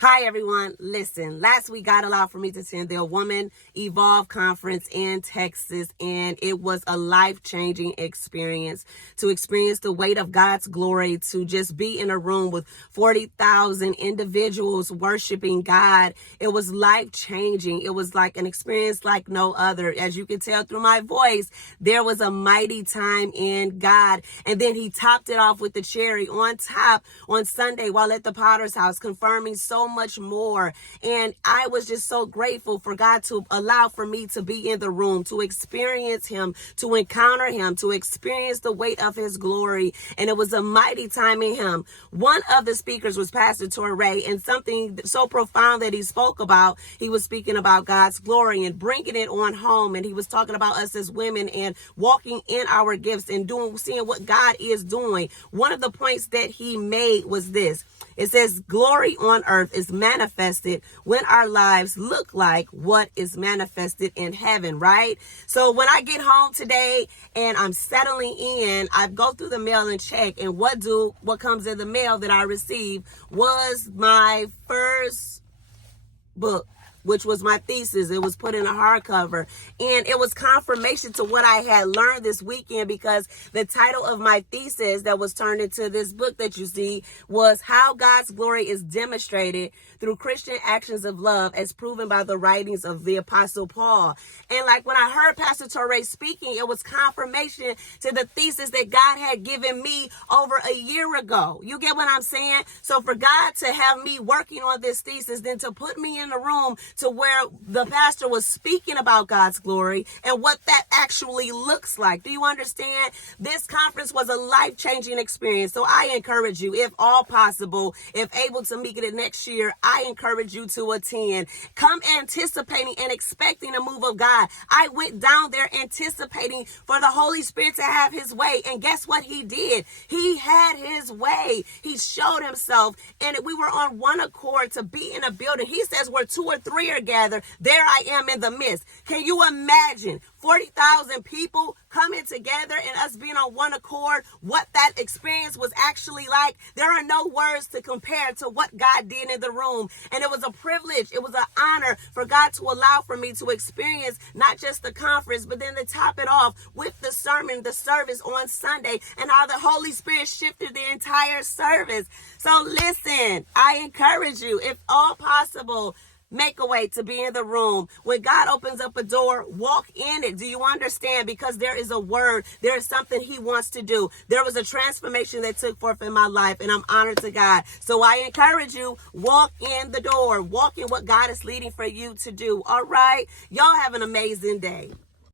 Hi, everyone. Listen, last week God allowed for me to attend the Woman Evolve Conference in Texas, and it was a life-changing experience to experience the weight of God's glory, to just be in a room with 40,000 individuals worshiping God. It was life-changing. It was like an experience like no other. As you can tell through my voice, there was a mighty time in God. And then he topped it off with the cherry on top on Sunday while at the Potter's house, confirming so much more. And I was just so grateful for God to allow for me to be in the room, to experience him, to encounter him, to experience the weight of his glory. And it was a mighty time in him. One of the speakers was Pastor Torrey, and something so profound that he spoke about, he was speaking about God's glory and bringing it on home. And he was talking about us as women and walking in our gifts and seeing what God is doing. One of the points that he made was this. It says, glory on earth is manifested when our lives look like what is manifested in heaven, right? So when I get home today and I'm settling in, I go through the mail and check, and what comes in the mail that I received was my first book, which was my thesis. It was put in a hardcover, and it was confirmation to what I had learned this weekend, because the title of my thesis that was turned into this book that you see was How God's Glory is Demonstrated Through Christian Actions of Love, as proven by the writings of the Apostle Paul. And like when I heard Pastor Torrey speaking, it was confirmation to the thesis that God had given me over a year ago. You get what I'm saying? So for God to have me working on this thesis, then to put me in the room to where the pastor was speaking about God's glory and what that actually looks like. Do you understand? This conference was a life-changing experience. So I encourage you, if all possible, if able to make it next year, I encourage you to attend. Come anticipating and expecting a move of God. I went down there anticipating for the Holy Spirit to have his way. And guess what he did? He had his way. He showed himself, and we were on one accord to be in a building. He says where two or three are gathered, there I am in the midst. Can you imagine 40,000 people coming together and us being on one accord? What that experience was actually like, there are no words to compare to what God did in the room. And it was a privilege, it was an honor for God to allow for me to experience not just the conference, but then to top it off with the sermon, the service on Sunday, and how the Holy Spirit shifted the entire service. So listen, I encourage you, if all possible, make a way to be in the room. When God opens up a door, walk in it. Do you understand? Because there is a word. There is something he wants to do. There was a transformation that took forth in my life, and I'm honored to God. So I encourage you, walk in the door. Walk in what God is leading for you to do. All right? Y'all have an amazing day.